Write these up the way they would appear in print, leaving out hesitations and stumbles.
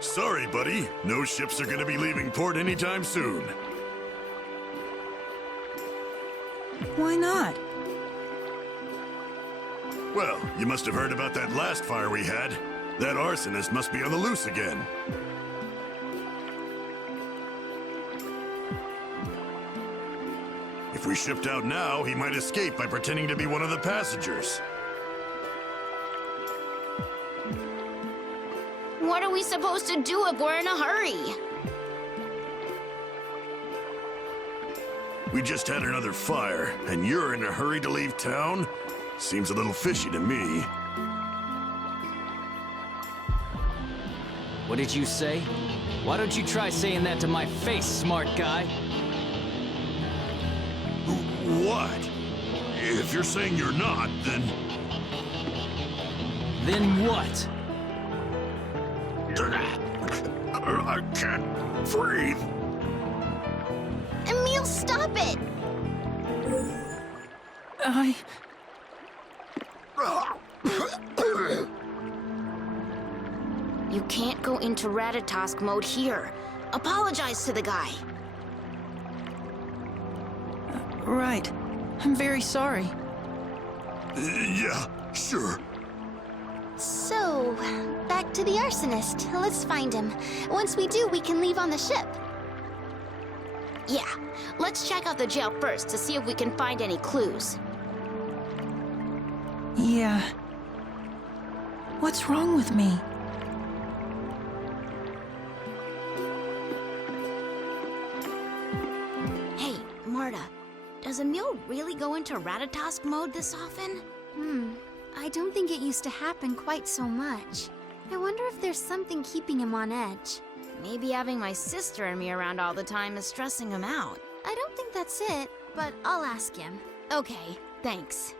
Sorry, buddy. No ships are gonna be leaving port anytime soon. Why not? Well, you must have heard about that last fire we had. That arsonist must be on the loose again. If we shipped out now, he might escape by pretending to be one of the passengers. What are we supposed to do if we're in a hurry? We just had another fire, and you're in a hurry to leave town? Seems a little fishy to me. What did you say? Why don't you try saying that to my face, smart guy? What? If you're saying you're not, then... Then what? I can't breathe. Emil, stop it! You can't go into Ratatosk mode here. Apologize to the guy. Right. I'm very sorry. Yeah, sure. So, back to the arsonist. Let's find him. Once we do, we can leave on the ship. Yeah, let's check out the jail first to see if we can find any clues. Yeah. What's wrong with me? Hey, Marta, does Emil really go into Ratatosk mode this often? I don't think it used to happen quite so much. I wonder if there's something keeping him on edge. Maybe having my sister and me around all the time is stressing him out. I don't think that's it, but I'll ask him. Okay, thanks.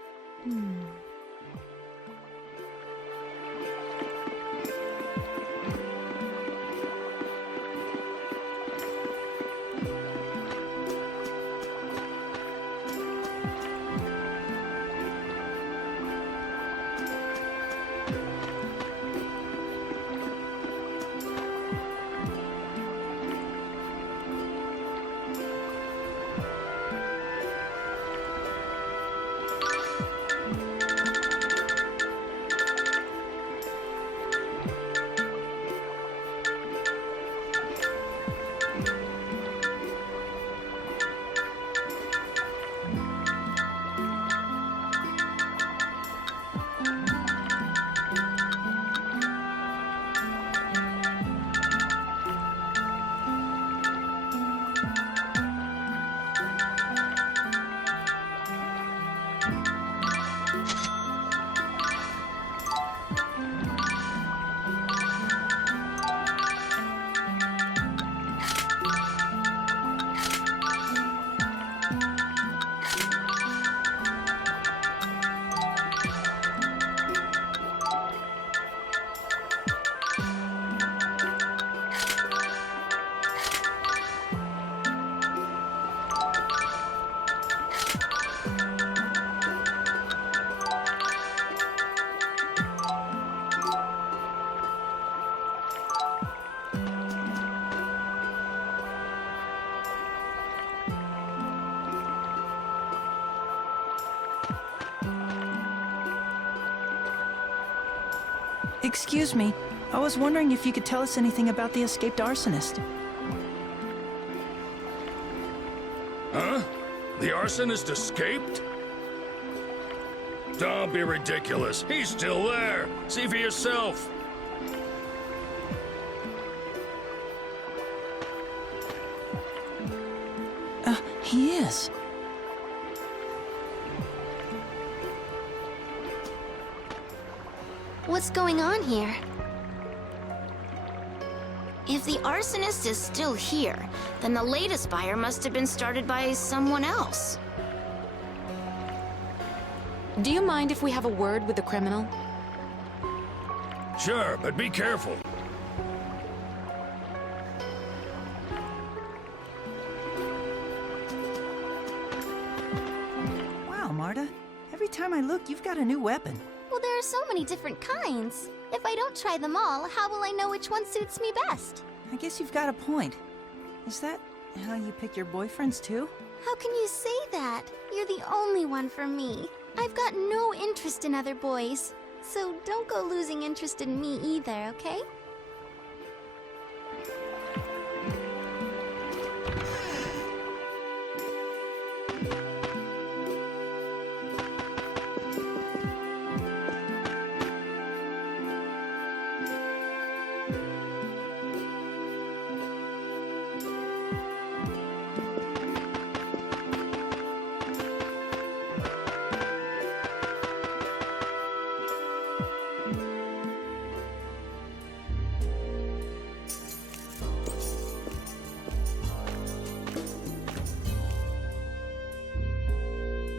Excuse me. I was wondering if you could tell us anything about the escaped arsonist. Huh? The arsonist escaped? Don't be ridiculous. He's still there. See for yourself. He is. What's going on here? If the arsonist is still here, then the latest fire must have been started by someone else. Do you mind if we have a word with the criminal? Sure, but be careful. Wow, Marta. Every time I look, you've got a new weapon. Well, there are so many different kinds. If I don't try them all, how will I know which one suits me best? I guess you've got a point. Is that how you pick your boyfriends, too? How can you say that? You're the only one for me. I've got no interest in other boys. So don't go losing interest in me either, okay?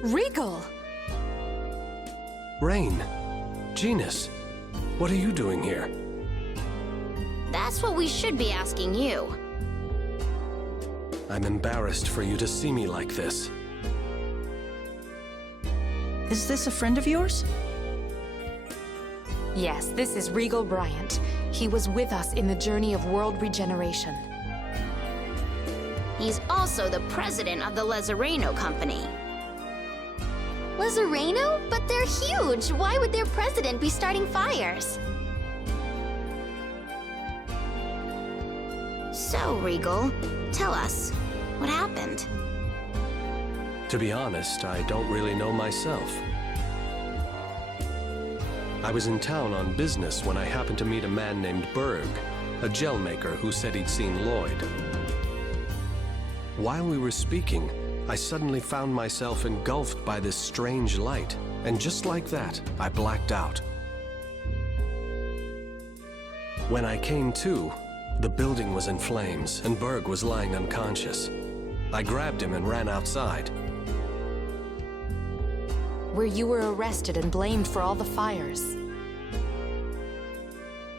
Regal! Rain, Genus, what are you doing here? That's what we should be asking you. I'm embarrassed for you to see me like this. Is this a friend of yours? Yes, this is Regal Bryant. He was with us in the journey of world regeneration. He's also the president of the Lazareno Company. Lazareno? But they're huge! Why would their president be starting fires? So, Regal, tell us, what happened? To be honest, I don't really know myself. I was in town on business when I happened to meet a man named Berg, a gel maker who said he'd seen Lloyd. While we were speaking, I suddenly found myself engulfed by this strange light, and just like that, I blacked out. When I came to, the building was in flames, and Berg was lying unconscious. I grabbed him and ran outside. Where you were arrested and blamed for all the fires.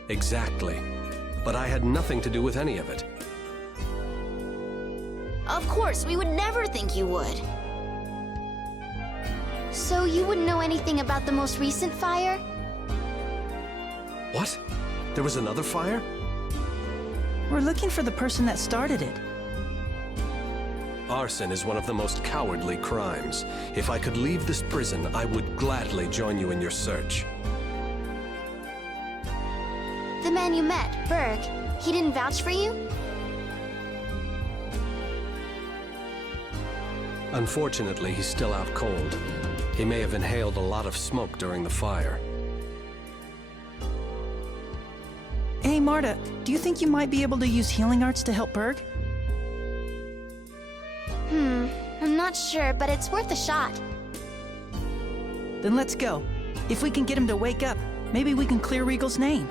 Exactly. But I had nothing to do with any of it. Of course, we would never think you would. So you wouldn't know anything about the most recent fire? What? There was another fire? We're looking for the person that started it. Arson is one of the most cowardly crimes. If I could leave this prison, I would gladly join you in your search. The man you met, Berg, he didn't vouch for you? Unfortunately, he's still out cold. He may have inhaled a lot of smoke during the fire. Hey, Marta, do you think you might be able to use healing arts to help Berg? I'm not sure, but it's worth a shot. Then let's go. If we can get him to wake up, maybe we can clear Regal's name.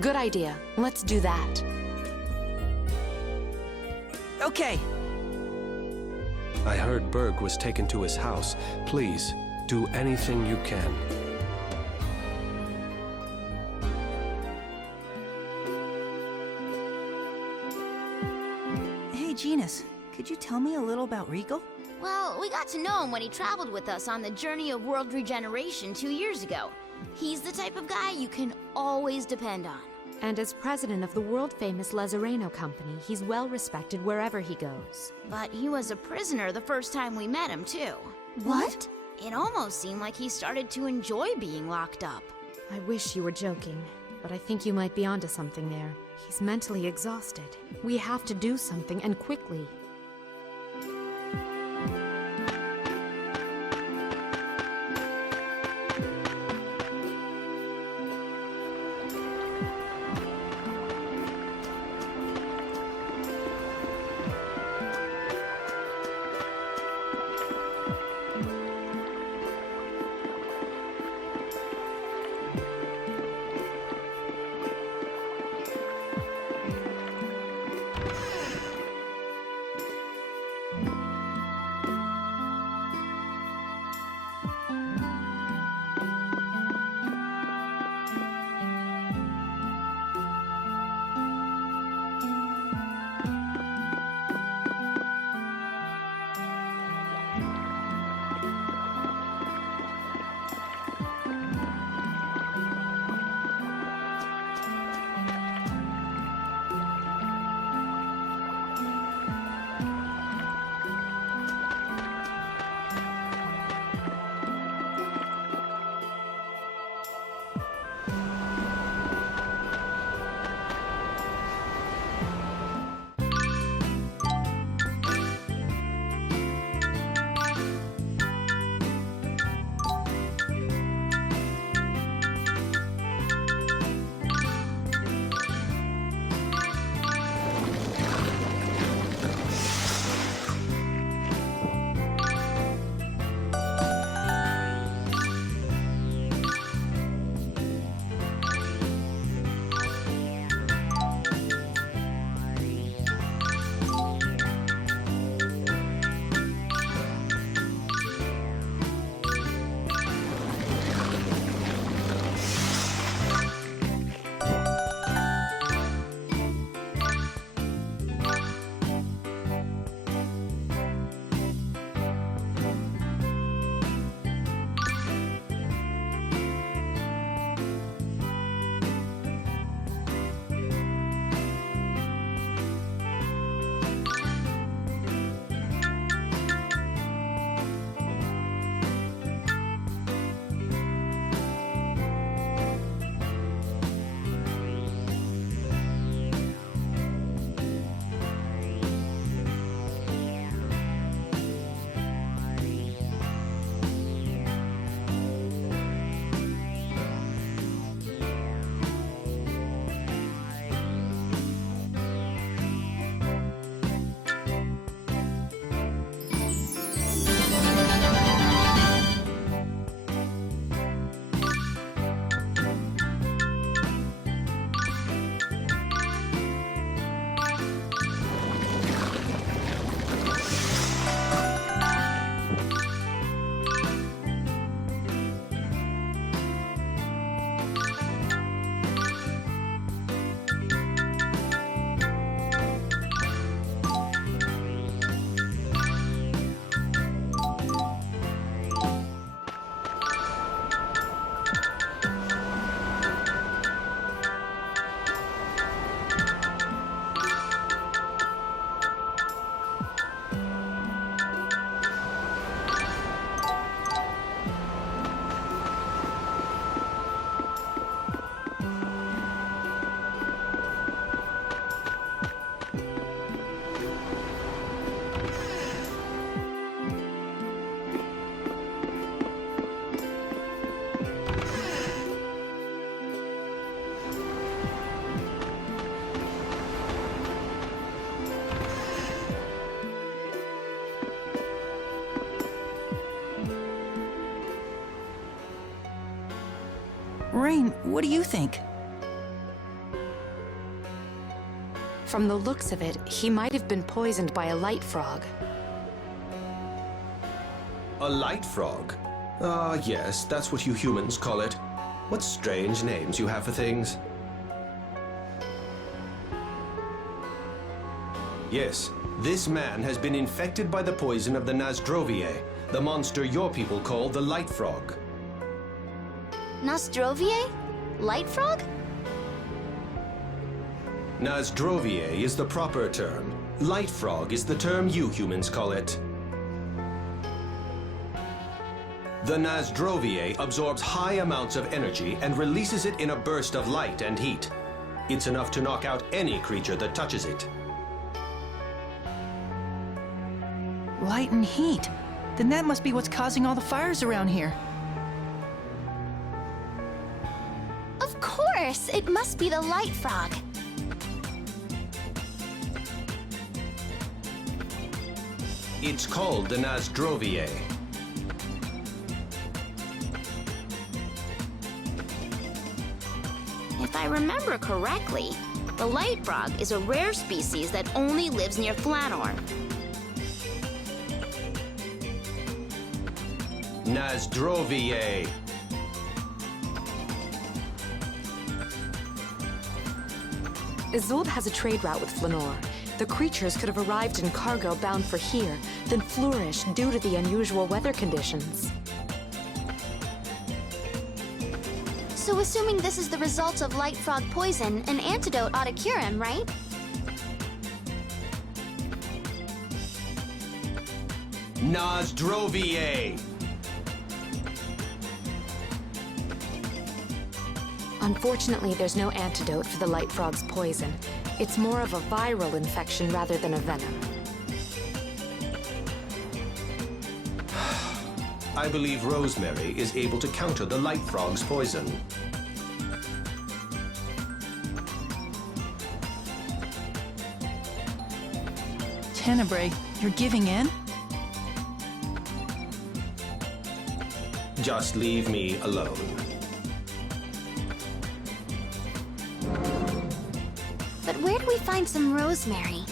Good idea. Let's do that. Okay. I heard Berg was taken to his house. Please, do anything you can. Hey, Genus, could you tell me a little about Regal? Well, we got to know him when he traveled with us on the journey of world regeneration 2 years ago. He's the type of guy you can always depend on. And as president of the world-famous Lazareno Company, he's well-respected wherever he goes. But he was a prisoner the first time we met him, too. What? It almost seemed like he started to enjoy being locked up. I wish you were joking, but I think you might be onto something there. He's mentally exhausted. We have to do something, and quickly. Rain, what do you think? From the looks of it, he might have been poisoned by a light frog. A light frog? Ah, yes, that's what you humans call it. What strange names you have for things. Yes, this man has been infected by the poison of the Nasdrovier, the monster your people call the light frog. Nostrovier? Light frog? Nasdrovier is the proper term. Light frog is the term you humans call it. The Nasdrovier absorbs high amounts of energy and releases it in a burst of light and heat. It's enough to knock out any creature that touches it. Light and heat. Then that must be what's causing all the fires around here. Of course! It must be the light frog. It's called the Nasdrovier. If I remember correctly, the light frog is a rare species that only lives near Flatorn. Nasdrovier. Isolde has a trade route with Flanor. The creatures could have arrived in cargo bound for here, then flourished due to the unusual weather conditions. So assuming this is the result of light frog poison, an antidote ought to cure him, right? Nasdrovier. Unfortunately, there's no antidote for the light frog's poison. It's more of a viral infection rather than a venom. I believe Rosemary is able to counter the light frog's poison. Tenebrae, you're giving in? Just leave me alone. But where do we find some rosemary?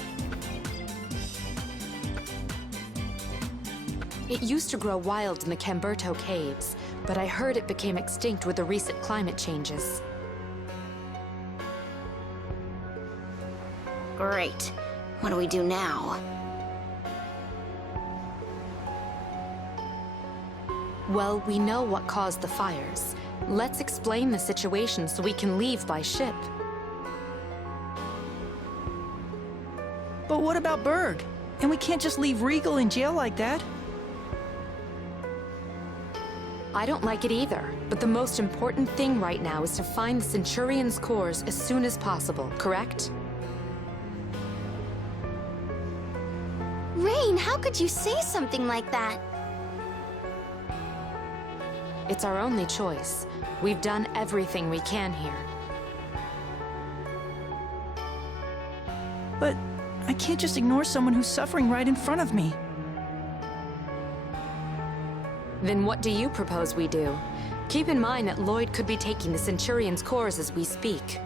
It used to grow wild in the Camberto caves, but I heard it became extinct with the recent climate changes. Great. What do we do now? Well, we know what caused the fires. Let's explain the situation so we can leave by ship. But what about Berg? And we can't just leave Regal in jail like that. I don't like it either, but the most important thing right now is to find the Centurion's cores as soon as possible, correct? Rain, how could you say something like that? It's our only choice. We've done everything we can here. But I can't just ignore someone who's suffering right in front of me. Then what do you propose we do? Keep in mind that Lloyd could be taking the Centurion's cores as we speak.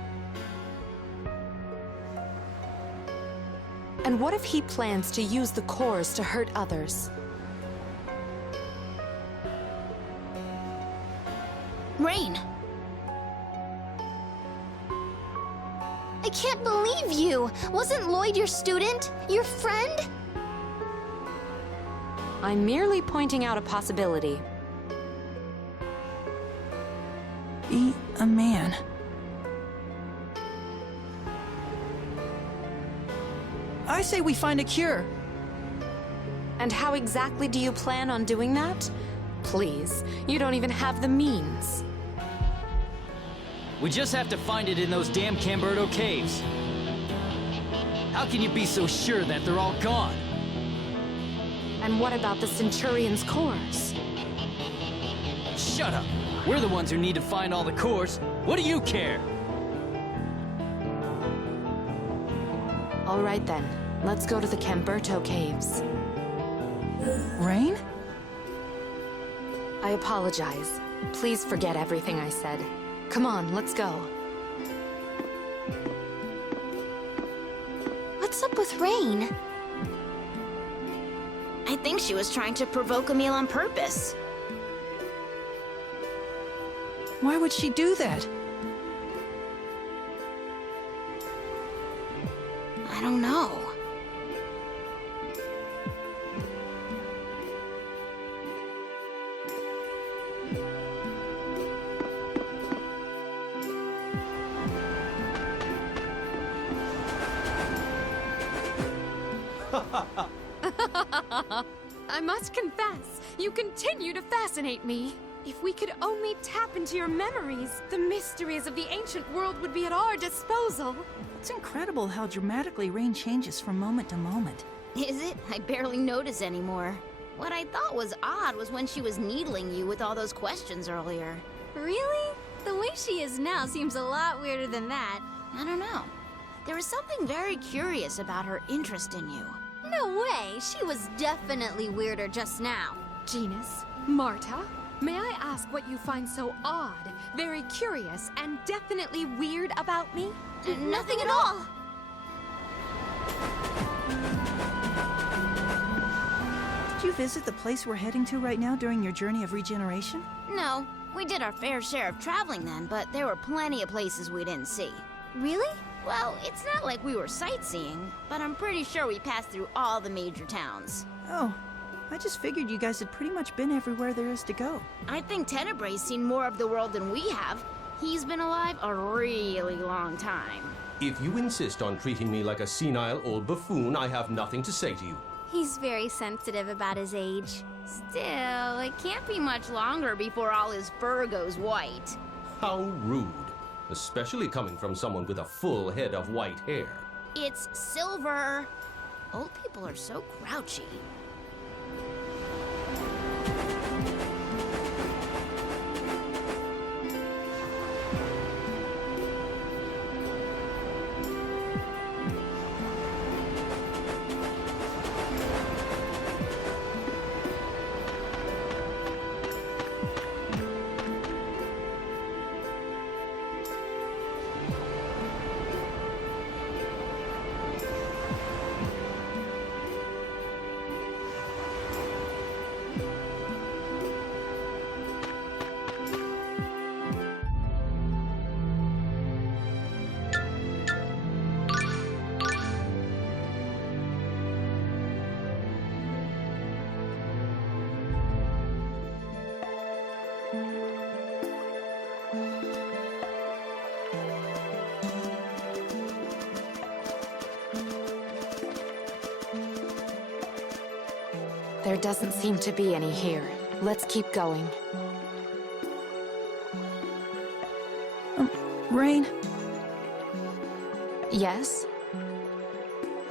And what if he plans to use the cores to hurt others? Rain! I can't believe you! Wasn't Lloyd your student? Your friend? I'm merely pointing out a possibility. Be a man. I say we find a cure. And how exactly do you plan on doing that? Please, you don't even have the means. We just have to find it in those damn Camberto caves. How can you be so sure that they're all gone? And what about the Centurion's cores? Shut up! We're the ones who need to find all the cores. What do you care? All right then, let's go to the Camberto caves. Rain? I apologize. Please forget everything I said. Come on, let's go. What's up with Rain? I think she was trying to provoke Emil on purpose. Why would she do that? I don't know. I must confess, you continue to fascinate me. If we could only tap into your memories, the mysteries of the ancient world would be at our disposal. It's incredible how dramatically Rain changes from moment to moment. Is it? I barely notice anymore. What I thought was odd was when she was needling you with all those questions earlier. Really? The way she is now seems a lot weirder than that. I don't know. There was something very curious about her interest in you. No way! She was definitely weirder just now. Genus, Marta, may I ask what you find so odd, very curious, and definitely weird about me? Nothing at all! Did you visit the place we're heading to right now during your journey of regeneration? No, we did our fair share of traveling then, but there were plenty of places we didn't see. Really? Well, it's not like we were sightseeing, but I'm pretty sure we passed through all the major towns. Oh, I just figured you guys had pretty much been everywhere there is to go. I think Tenebre's seen more of the world than we have. He's been alive a really long time. If you insist on treating me like a senile old buffoon, I have nothing to say to you. He's very sensitive about his age. Still, it can't be much longer before all his fur goes white. How rude. Especially coming from someone with a full head of white hair. It's silver. Old people are so grouchy. There doesn't seem to be any here. Let's keep going. Rain? Yes?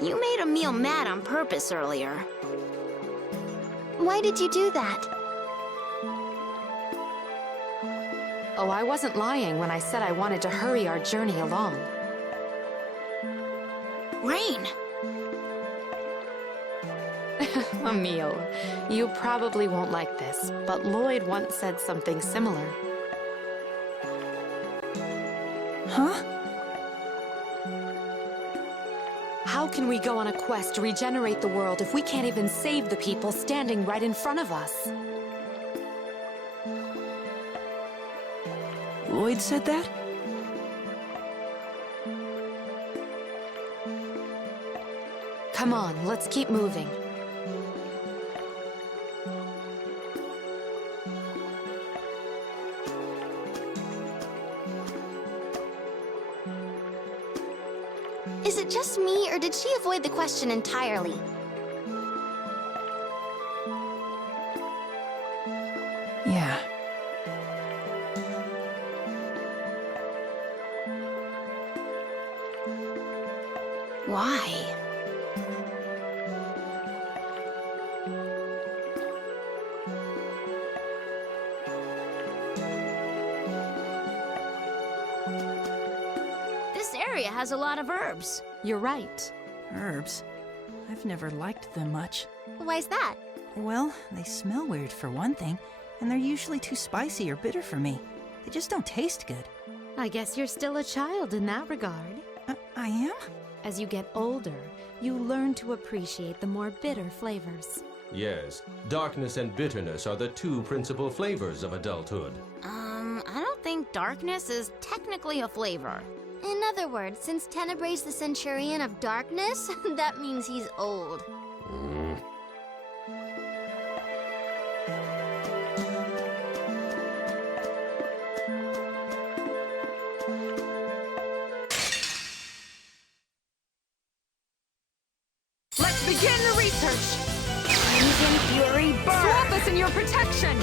You made Emil mad on purpose earlier. Why did you do that? Oh, I wasn't lying when I said I wanted to hurry our journey along. Rain! Emil, you probably won't like this, but Lloyd once said something similar. Huh? How can we go on a quest to regenerate the world if we can't even save the people standing right in front of us? Lloyd said that? Come on, let's keep moving. Is it just me, or did she avoid the question entirely? Yeah. Why? This area has a lot of herbs. You're right. Herbs? I've never liked them much. Why's that? Well, they smell weird for one thing, and they're usually too spicy or bitter for me. They just don't taste good. I guess you're still a child in that regard. I am? As you get older, you learn to appreciate the more bitter flavors. Yes, darkness and bitterness are the two principal flavors of adulthood. I don't think darkness is technically a flavor. In other words, since Tenebrae's the Centurion of Darkness, that means he's old. Let's begin the research! Crimson Fury Burn! Swamp us in your protection!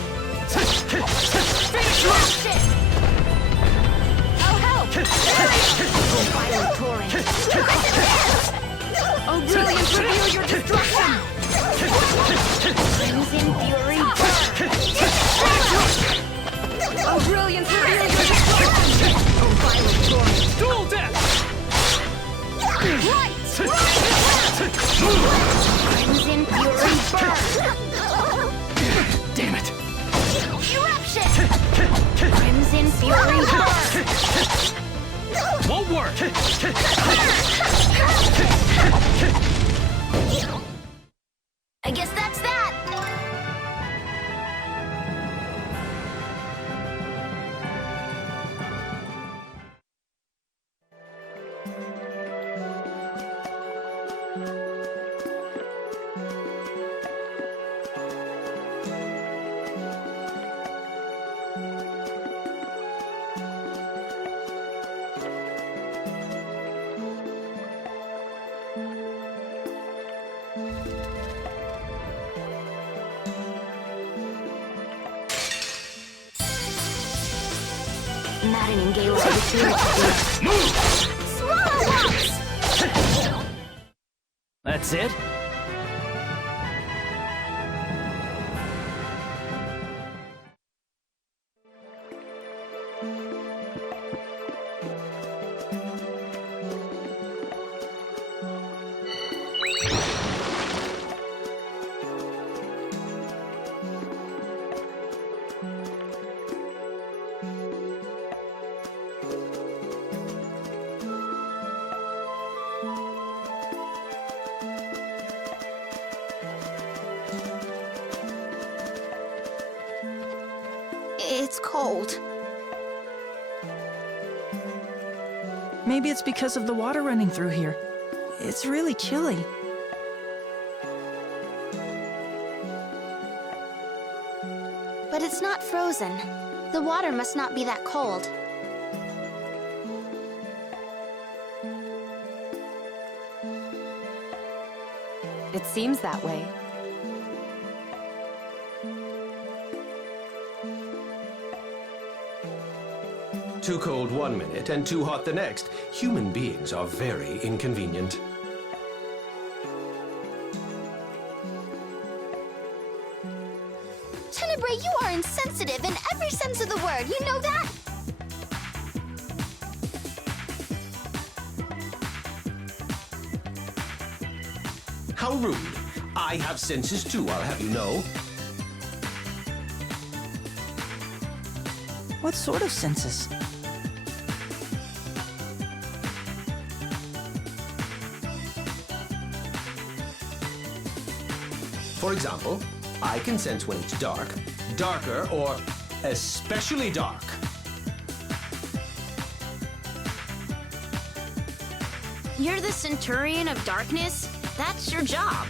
Finish your shit! Oh, help! Oh, violent torrent! Oh, brilliant, reveal your destruction! Crimson Fury Burn! Oh, brilliant, reveal your destruction! Oh, violent torrent! Dual death! Right! Crimson Fury Burn! Damn it! Eruption! Crimson Fury Burn! Won't work! I guess that's that! Madden and Gale are the Swallow Box! That's it? It's cold. Maybe it's because of the water running through here. It's really chilly. But it's not frozen. The water must not be that cold. It seems that way. Too cold one minute and too hot the next. Human beings are very inconvenient. Tenebrae, you are insensitive in every sense of the word. You know that? How rude. I have senses too, I'll have you know. What sort of senses? For example, I can sense when it's dark, darker, or especially dark. You're the Centurion of Darkness? That's your job.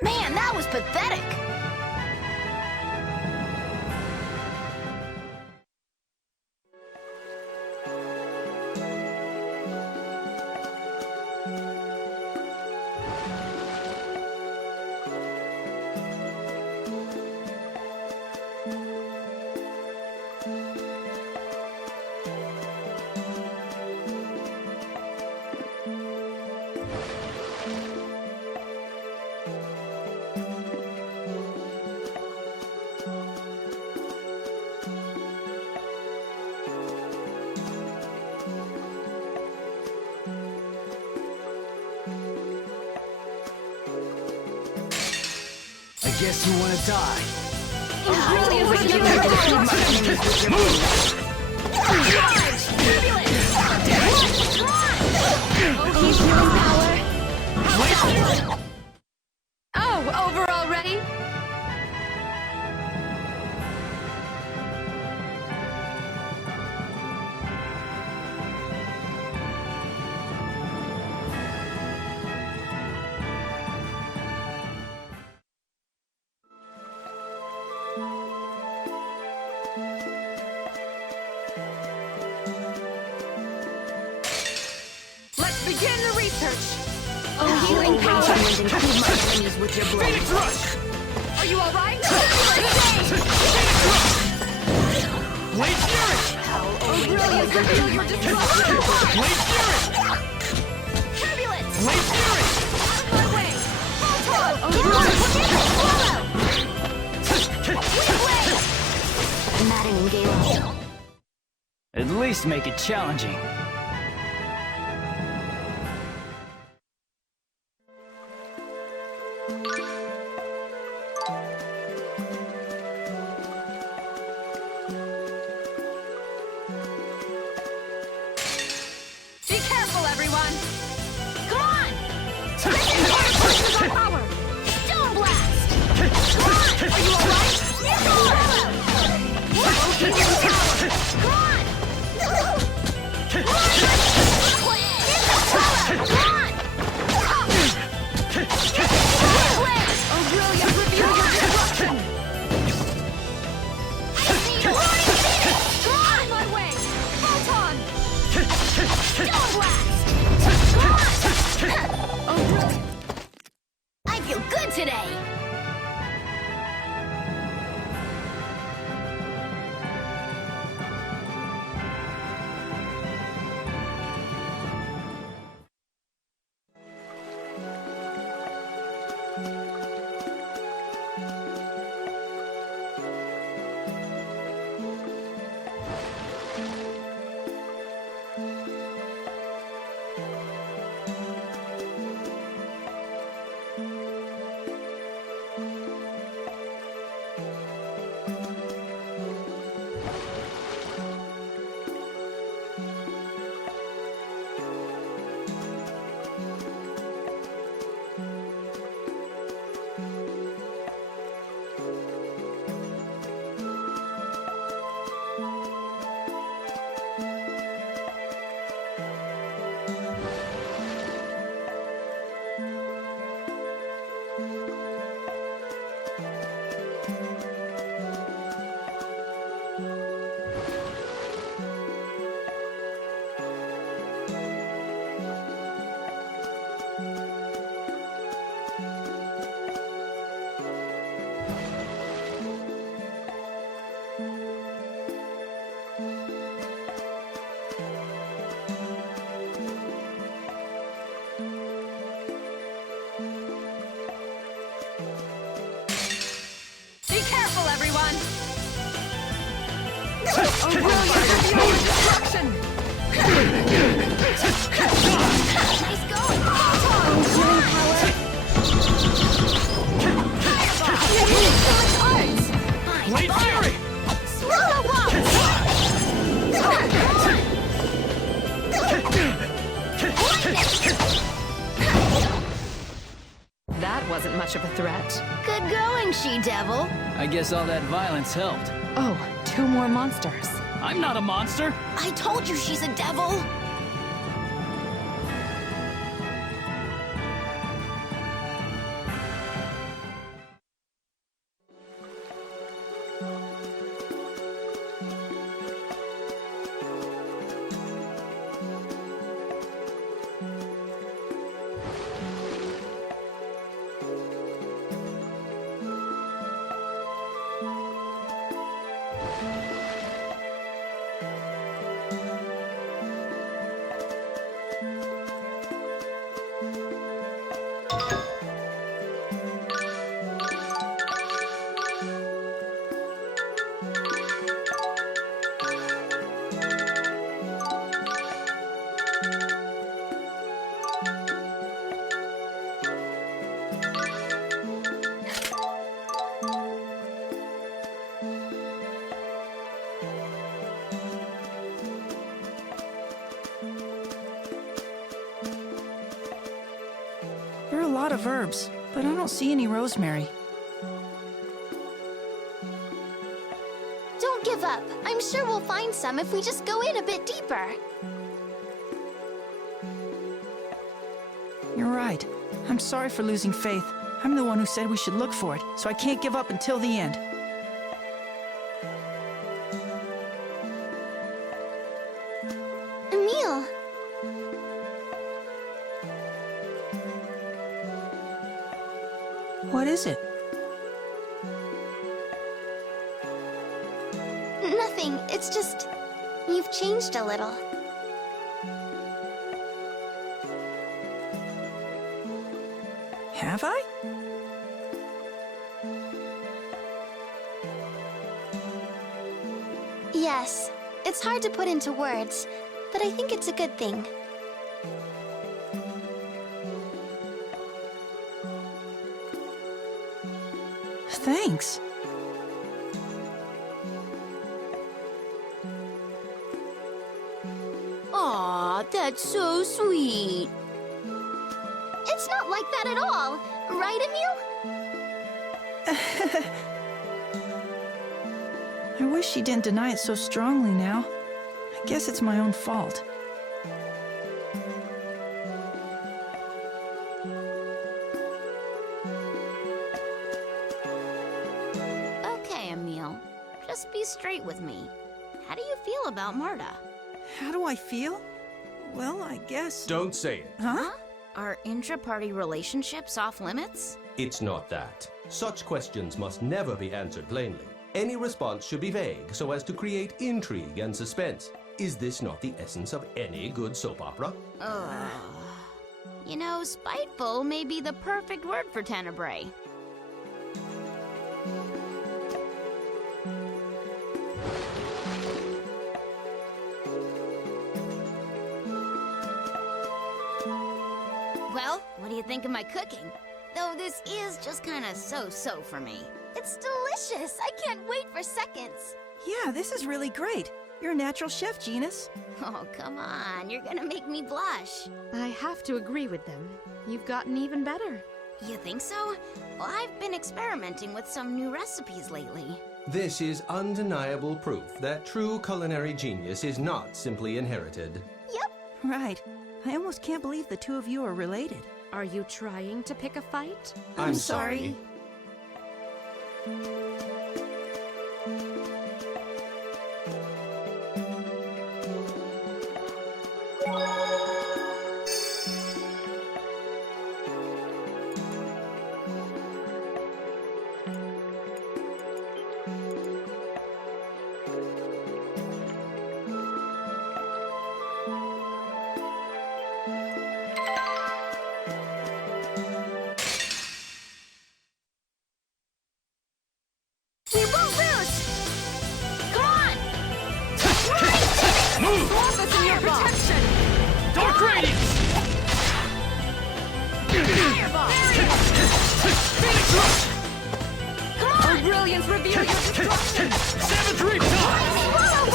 Man, that was pathetic. I guess you want to die. Oh, over already? Let's begin the research. Healing power and include my enemies with your blood. Phoenix Rush! Are you all right? Blade Fury! Brilliant! Reveal your destruction! Blade Fury! Turbulence! Blade Fury! Out of my way! Photon! Maddening Gale. At least make it challenging. Be careful, everyone! Come on! Forces on power! Stone Blast! Come on! Are you all right? Come on! Oh, brilliant! Reveal your destruction! Out of my way! Photon! Oh, brilliant! I feel good today! Be careful, everyone! Oh, brilliant! Reveal your destruction! Nice going! Photon! Healing power! Fireball! Blade Fury! Swallow up! That wasn't much of a threat. Good going, she-devil. devil. I guess all that violence helped. Oh, 2 more monsters. I'm not a monster! I told you she's a devil. There are a lot of herbs, but I don't see any rosemary. Don't give up. I'm sure we'll find some if we just go in a bit deeper. You're right. I'm sorry for losing faith. I'm the one who said we should look for it, so I can't give up until the end. Emil! What is it? Nothing. It's just... you've changed a little. Have I? Yes. It's hard to put into words, but I think it's a good thing. Thanks. Aw, that's so sweet. It's not like that at all. Right, Emil? I wish she didn't deny it so strongly now. I guess it's my own fault. Okay, Emil. Just be straight with me. How do you feel about Marta? How do I feel? Well, I guess... Don't say it. Huh? Are intra-party relationships off limits? It's not that. Such questions must never be answered plainly. Any response should be vague so as to create intrigue and suspense. Is this not the essence of any good soap opera? You know, spiteful may be the perfect word for Tenebrae. Well, what do you think of my cooking? Though this is just kind of so-so for me. It's delicious. I can't wait for seconds. Yeah, this is really great. You're a natural chef, Genus. Oh, come on. You're gonna make me blush. I have to agree with them. You've gotten even better. You think so? Well, I've been experimenting with some new recipes lately. This is undeniable proof that true culinary genius is not simply inherited. Right. I almost can't believe the two of you are related. Are you trying to pick a fight? I'm sorry. We won't lose! Come on! Move! Swamp us in your protection! Dark Radiance! Fireball! Phoenix Rush! Come on! Our brilliance reveal your destruction! Savage Reptile!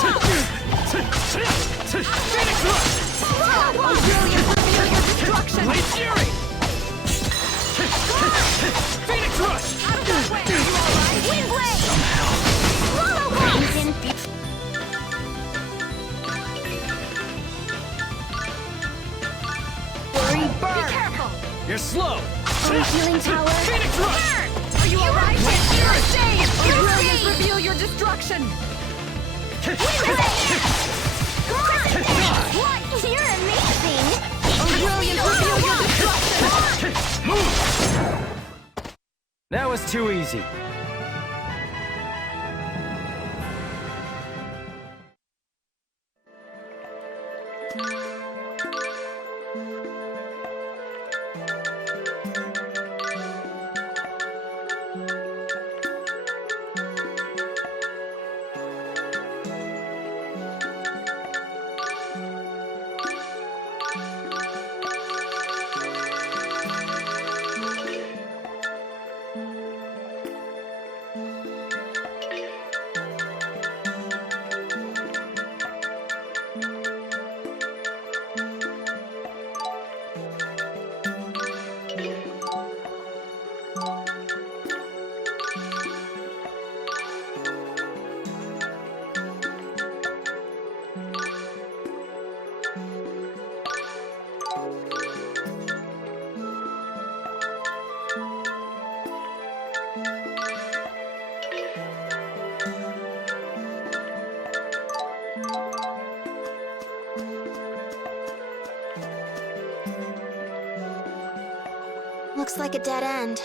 Phoenix Rush! Our brilliance reveal your destruction! Blade Fury! Phoenix Rush! Out of that way! You alright? healing tower. Phoenix Rush! Are you alright? You're safe! Oh, brilliance, reveal your destruction! Come on! What? You're amazing! Oh, brilliance, reveal your destruction! That was too easy. Looks like a dead end.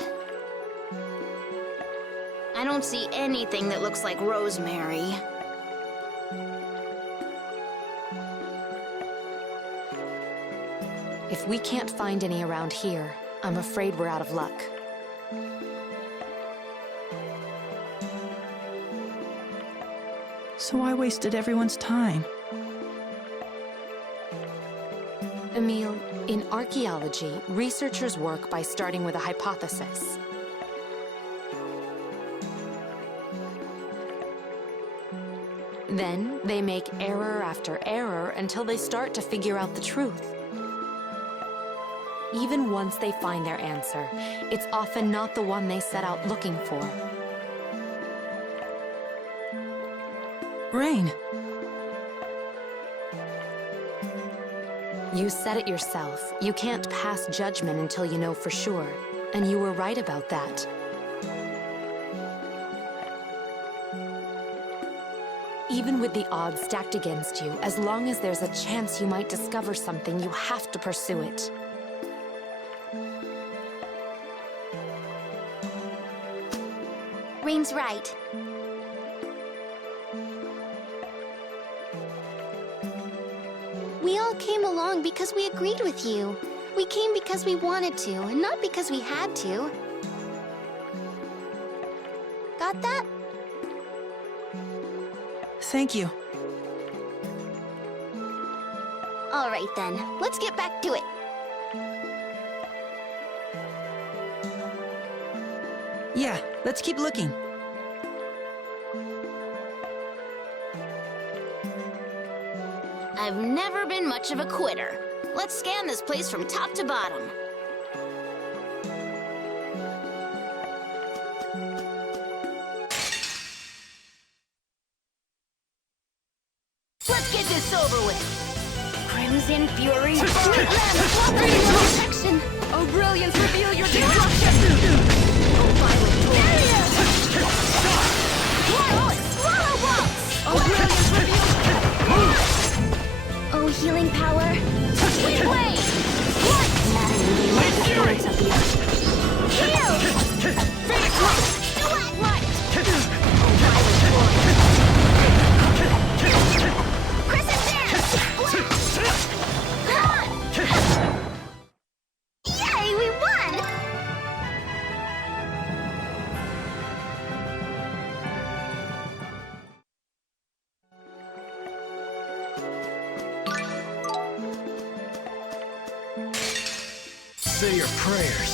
I don't see anything that looks like rosemary. If we can't find any around here, I'm afraid we're out of luck. So I wasted everyone's time. Emile, in archaeology, researchers work by starting with a hypothesis. Then, they make error after error until they start to figure out the truth. Even once they find their answer, it's often not the one they set out looking for. Rain. You said it yourself. You can't pass judgment until you know for sure. And you were right about that. Even with the odds stacked against you, as long as there's a chance you might discover something, you have to pursue it. Rain's right. We all came along because we agreed with you. We came because we wanted to, and not because we had to. Got that? Thank you. All right then, let's get back to it. Yeah, let's keep looking. I've never been much of a quitter. Let's scan this place from top to bottom. Let's get this over with. Crimson Fury, Bullet Lamb, protection. Oh, brilliance, reveal your destruction! Oh, Violet Barrier. Swallow bolts. Oh, brilliance, reveal... Oh, healing power. Sweet Blade. What? Lords of the earth. Heal. Phoenix Light. Stalagmite. Oh, Violet Crescent Dance. Come on. Yay, we won! Say your prayers.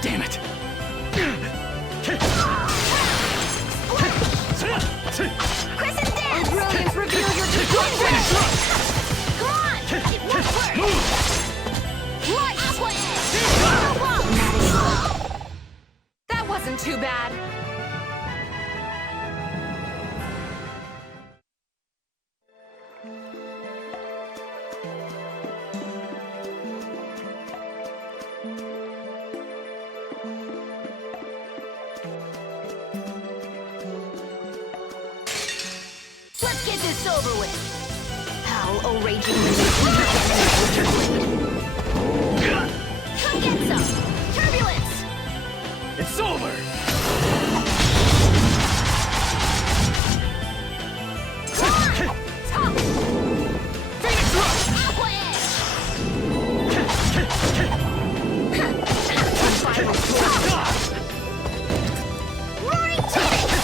Damn it! Crescent Dance. Brilliance, reveal your destruction! Come on. It won't work. Light. Aqua Edge. That wasn't too bad. Let's get this over with. Howl, oh raging wind. Come get some! Turbulence! It's over! Aqua Edge! Roaring Phoenix!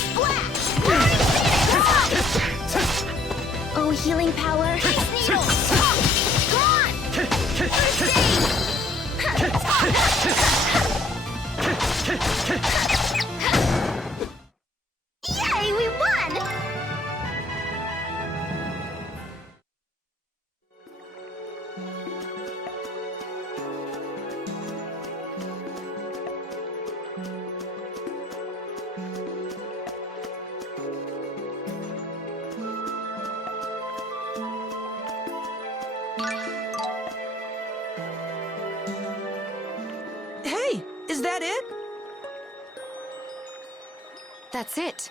Splash! Roaring Phoenix! Oh, healing power! Ice Needle! Come on! Yay, we won! Hey, is that it? That's it.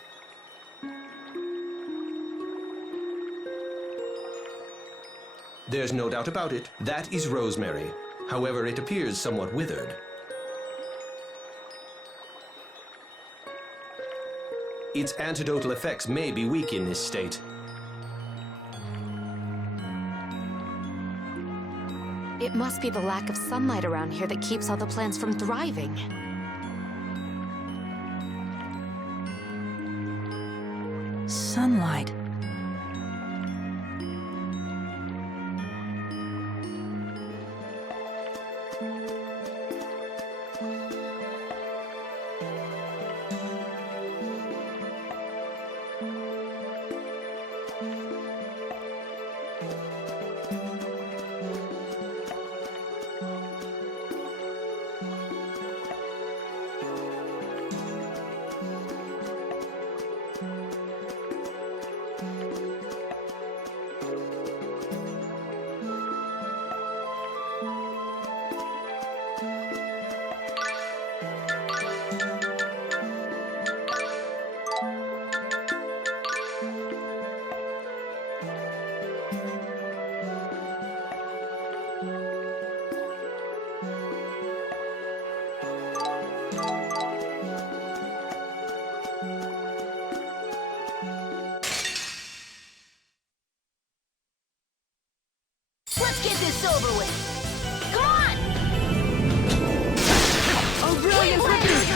There's no doubt about it. That is Rosemary. However, it appears somewhat withered. Its antidotal effects may be weak in this state. It must be the lack of sunlight around here that keeps all the plants from thriving. Sunlight. Let's get this over with. Come on! Oh, brilliant rebuke!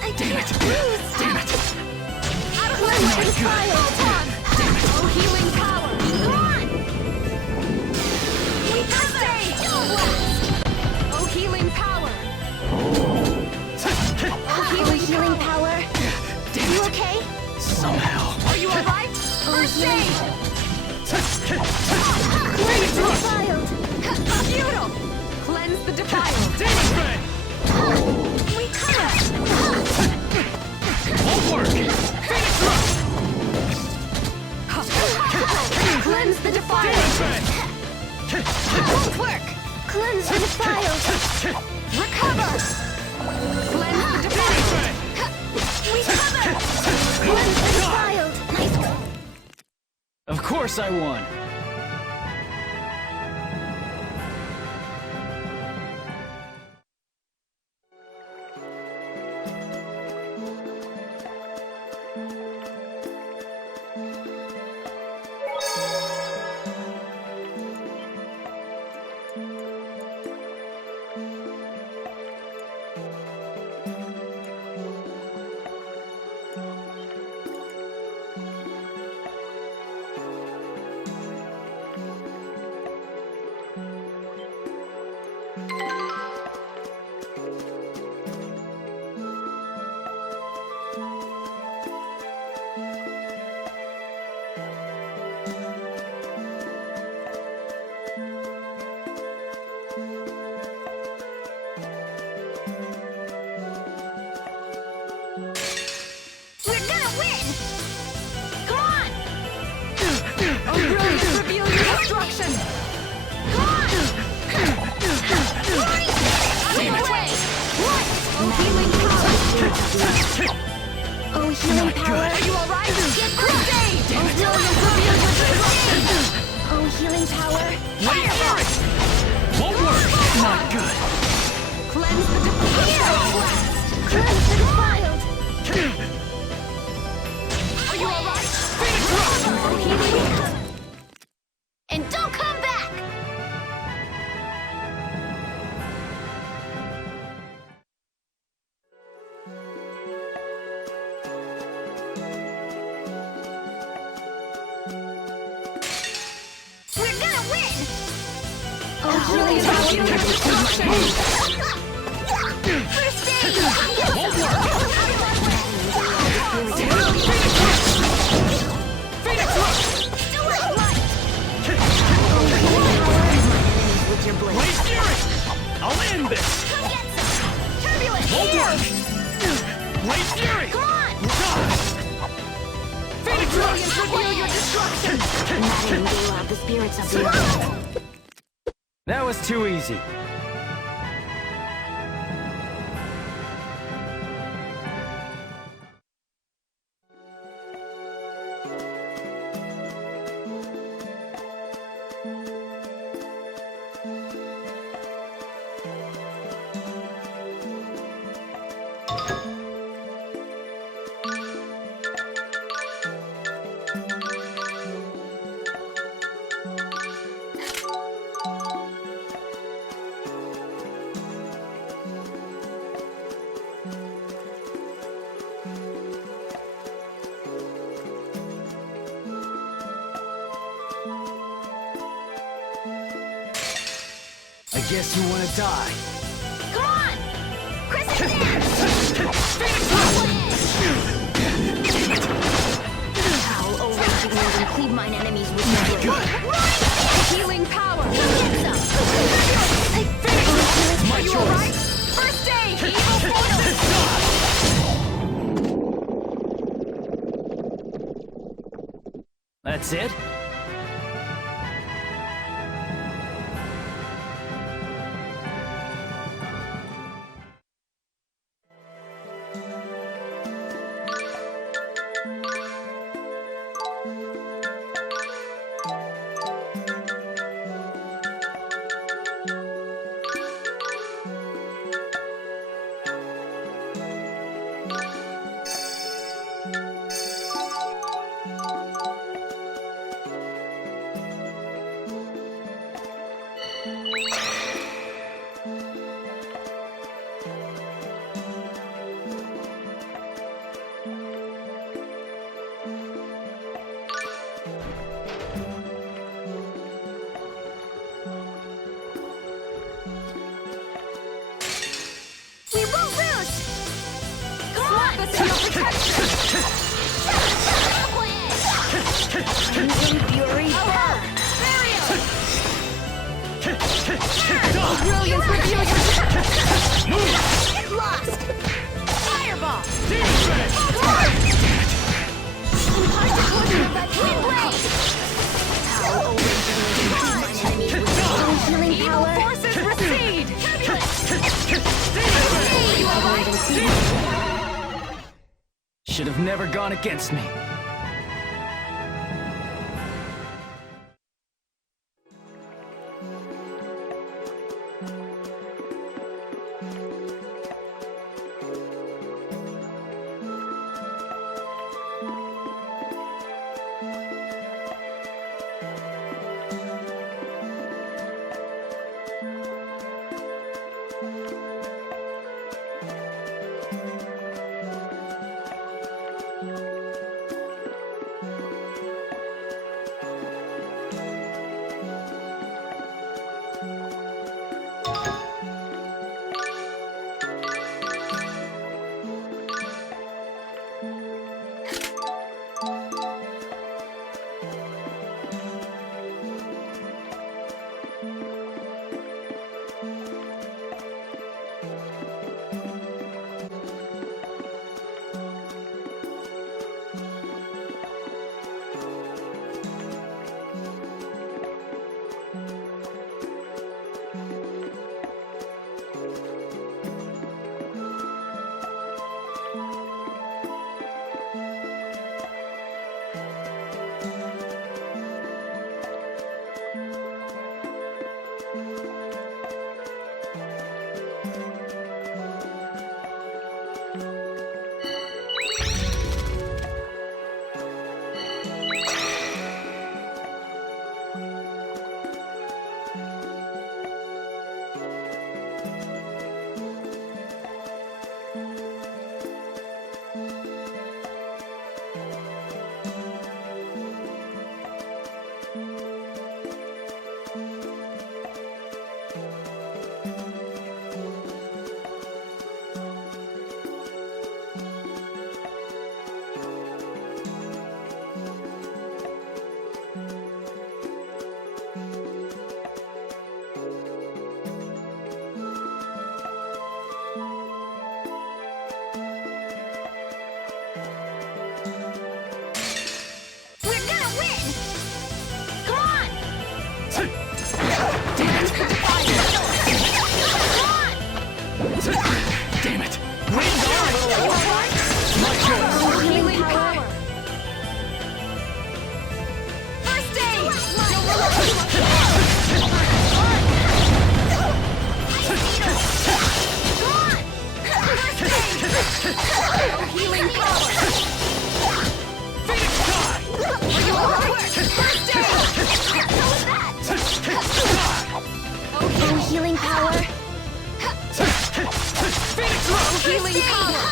I can't lose! Damn it! Out of my way! Hold on! Oh, healing power! Come on! We can stay! Oh, healing power! Oh, healing power! You okay? Somehow. Are you alright? First aid! Cleanse the defiled! Futile! Cleanse the defiled! Demon Fang! We can't! Won't work! Phoenix Rush! Cleanse the Demon defiled! Fang! Won't work! Cleanse the defiled! Recover! Cleanse the Demon defiled! Fang! Recover! Cleanse the defiled! Nice. Of course I won! Brilliant, reveal your destruction! Come on! good. Cleanse the defiled! Cleanse the defiled! Are you alright? And don't come back! We're gonna win! First aid! With your blade. Blaze Fury! I'll end this! Come get some! Turbulent! Bulwark! Blaze Fury! Come on! Phoenix Rush! Reveal your destruction! Maddening gale out the spirits of the earth. That was too easy. I guess you wanna die. Come on! Crescent dance! Howl, O raging wind, and cleave mine enemies with your blade. Healing power! Get some! It's my Are you choice. alright? First aid! Evil foil! That's it? We won't lose! Come on! The seal protection! Crimson Fury Burn! Brilliance, reveal your Lost! Fireball! evil forces recede! Should have never gone against me. healing power. Healing power!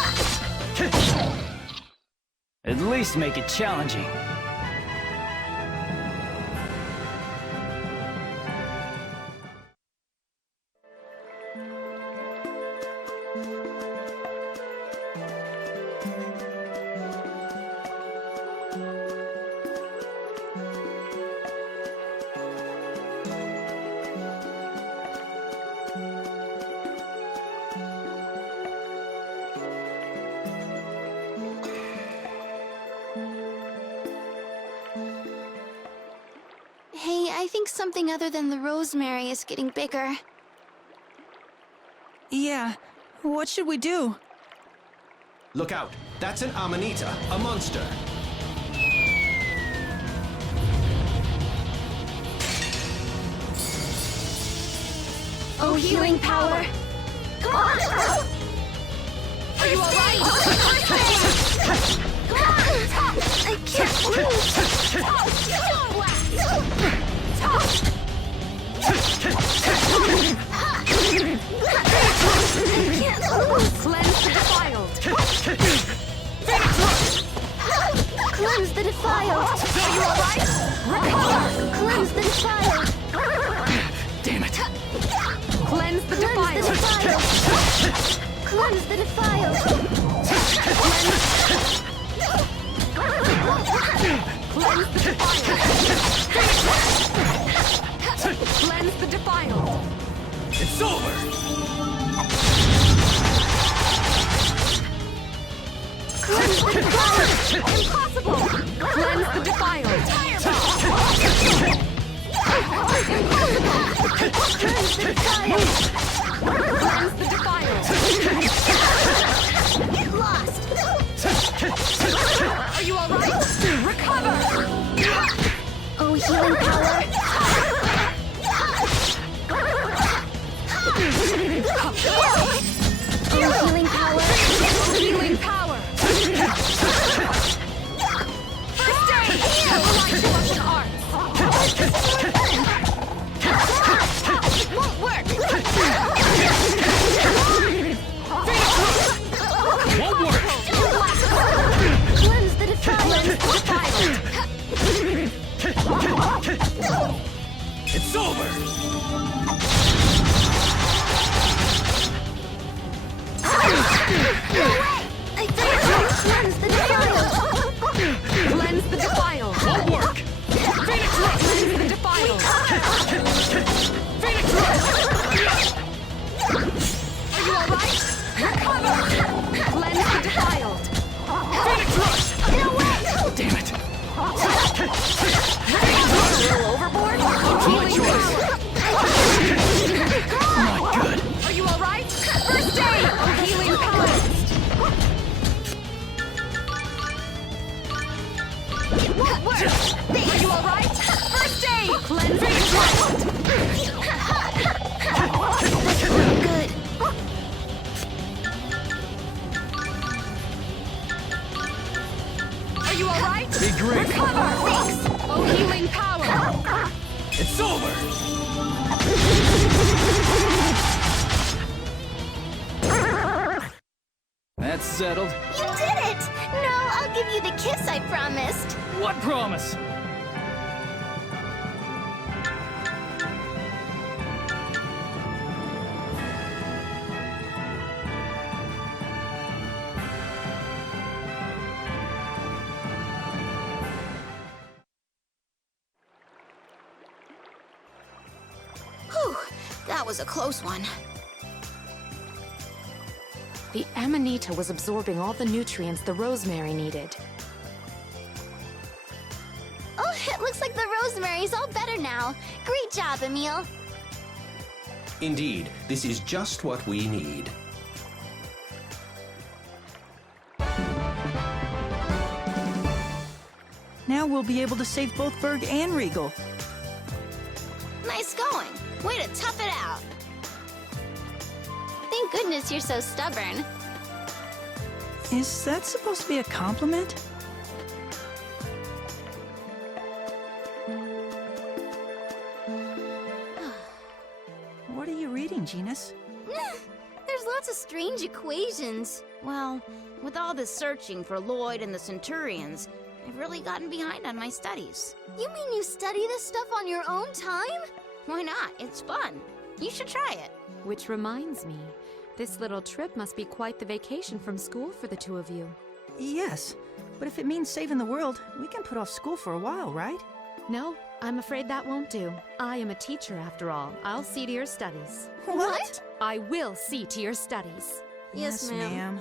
At least make it challenging. Hey, I think something other than the rosemary is getting bigger. Yeah, what should we do? Look out! That's an Amanita, a monster. Oh, healing power. Come on! Are you alright? I can't move! Cleanse the defiled! Cleanse the defiled! Are you alright? Recover! Cleanse the defiled! Damn it! Cleanse the defiled! Cleanse the defiled! Cleanse the defiled! Cleanse the defiled! It's over! Cleanse the defiled! Impossible! Cleanse the defiled! Cleanse the defiled! Cleanse the defiled! Get lost! Are you alright? Recover! Oh, healing power! Oh, healing power! Healing power! First aid! Apply to arts! It won't work! Won't work! Cleanse the defiled! It's over! I can't cleanse the defiled! Cleanse the defiled! Won't work! Phoenix Rush! Cleanse the defiled! Phoenix Rush! Are you alright? Recover! Cleanse the defiled! Phoenix Rush! Get away! Damn it! Go overboard? My choice! Not good! Are you alright? First aid! Healing power! It won't work! Are you alright? First aid! Cleanse the defiled! Good. Are you alright? Be great! Recover! Oh, healing power! It's over! That's settled. You did it! No, I'll give you the kiss I promised. What promise? Whew, that was a close one. The Amanita was absorbing all the nutrients the rosemary needed. Oh, it looks like the rosemary's all better now. Great job, Emil. Indeed, this is just what we need. Now we'll be able to save both Berg and Regal. Nice going. Way to tough it out. Thank goodness you're so stubborn. Is that supposed to be a compliment? What are you reading, Genus? There's lots of strange equations. Well, with all this searching for Lloyd and the Centurions, I've really gotten behind on my studies. You mean you study this stuff on your own time? Why not? It's fun. You should try it. Which reminds me, this little trip must be quite the vacation from school for the two of you. Yes, but if it means saving the world, we can put off school for a while, right? No, I'm afraid that won't do. I am a teacher after all. I'll see to your studies. What? I will see to your studies. Yes, ma'am.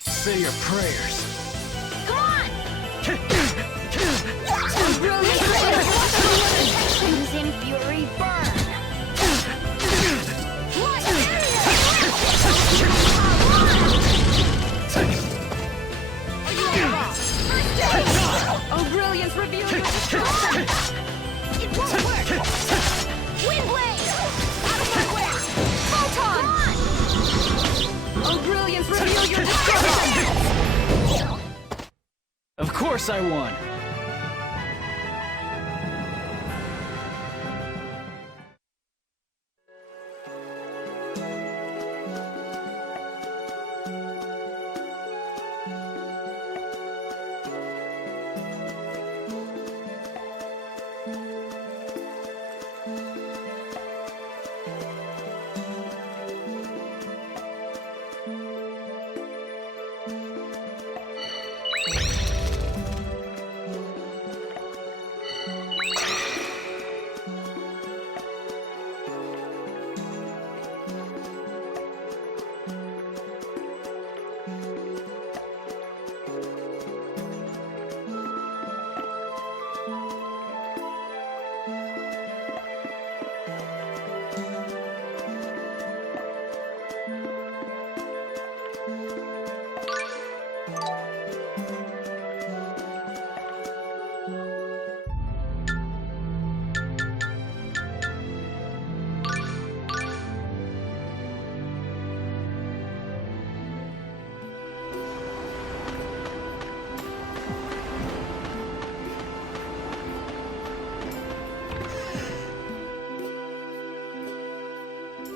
Say your prayers. Come on! Actions in fury burn! Oh, brilliance, reveal your destruction! It won't work! Wind blade! Out of my way! Photon! Oh, brilliance, reveal your destruction! Of course I won!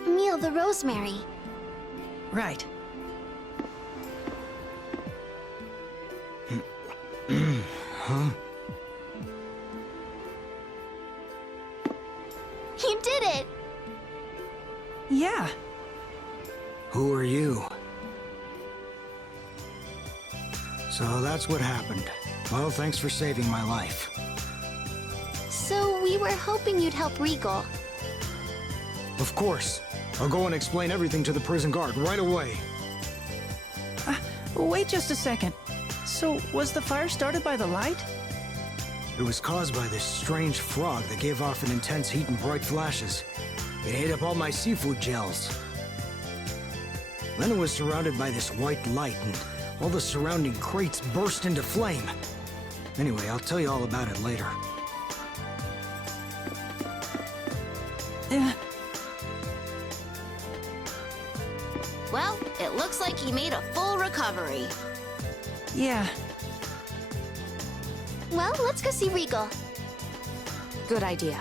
Emil, the rosemary. Right. You did it! Yeah. Who are you? So that's what happened. Well, thanks for saving my life. So we were hoping you'd help Regal. Of course. I'll go and explain everything to the prison guard right away. Wait just a second. So, was the fire started by the light? It was caused by this strange frog that gave off an intense heat and bright flashes. It ate up all my seafood gels. Then it was surrounded by this white light, and all the surrounding crates burst into flame. Anyway, I'll tell you all about it later. Well, it looks like he made a full recovery. Yeah. Well, let's go see Regal. Good idea.